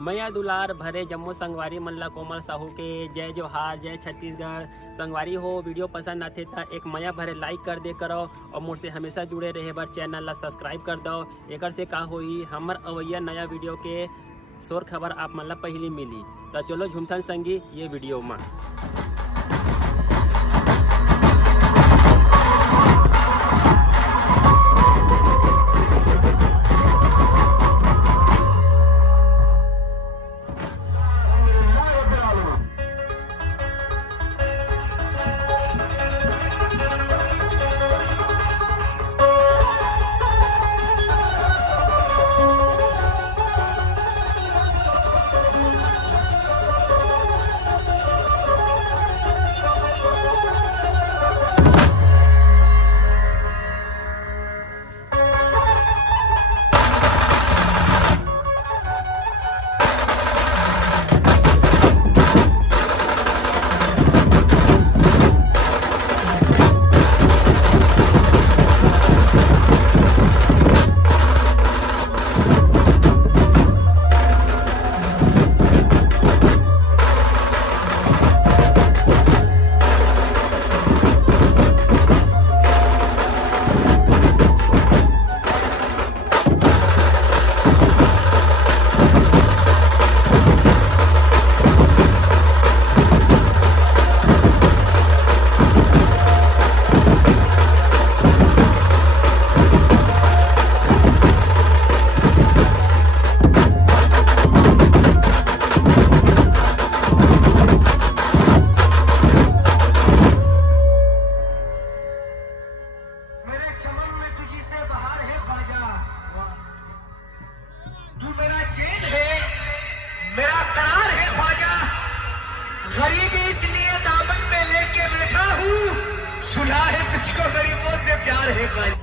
मैया दुलार भरे जम्मू संगवारी मल्ला कोमल साहू के जय जोहार, जय छत्तीसगढ़। संगवारी हो वीडियो पसंद आते तो एक मैया भरे लाइक कर दे करो और मुझसे हमेशा जुड़े रहे बर चैनल ला सब्सक्राइब कर दो। एक से का होई हमर अवैया नया वीडियो के शोर खबर आप मन ला पहली मिली। तो चलो झुमथन संगी ये वीडियो में। गरीबी इसलिए दामन में लेके बैठा हूँ, सुलह है तुझको गरीबों से प्यार है ख्वाजा।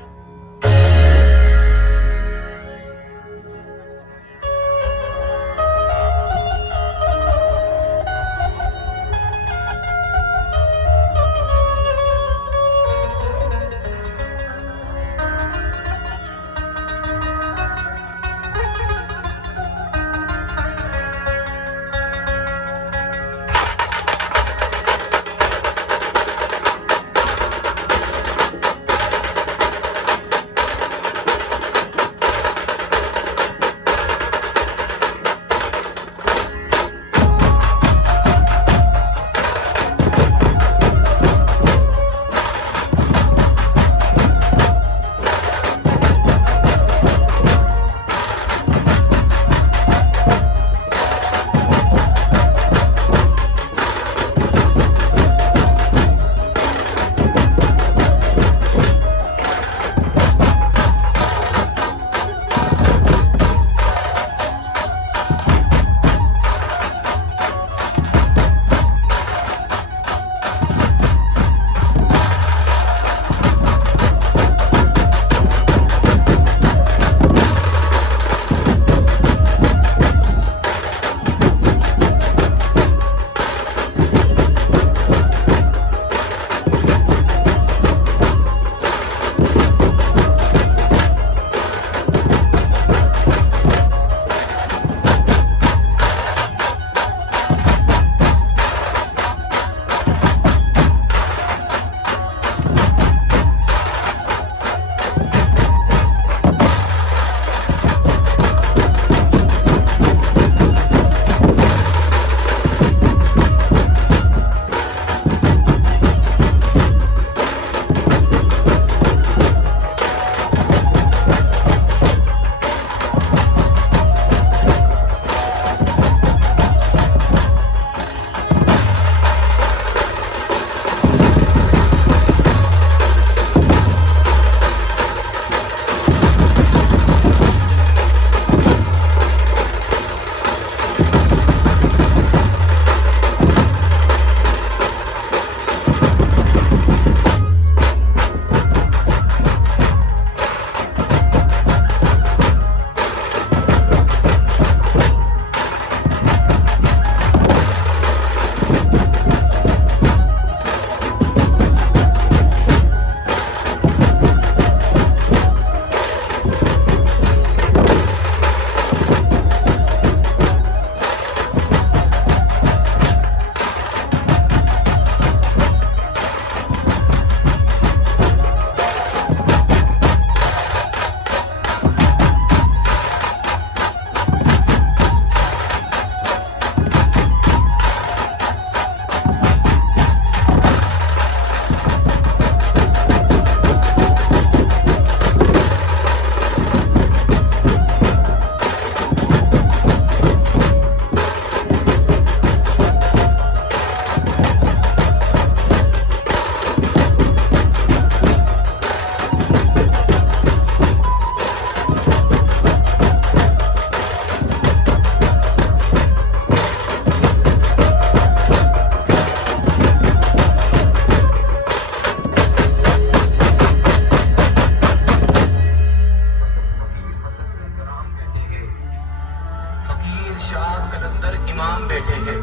फकीर शाह कलंदर इमाम बैठे हैं,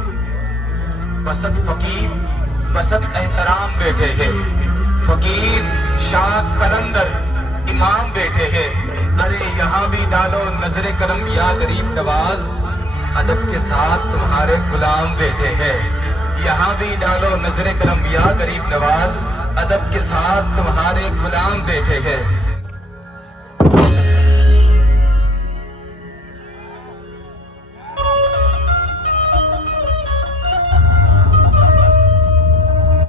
बसत फकीर बसत एहतराम बैठे हैं, फकीर शाह कलंदर इमाम बैठे हैं। अरे यहाँ भी डालो नजरे करम या गरीब नवाज, अदब के साथ तुम्हारे गुलाम बैठे हैं। यहाँ भी डालो नजरे करम या गरीब नवाज, अदब के साथ तुम्हारे गुलाम बैठे हैं।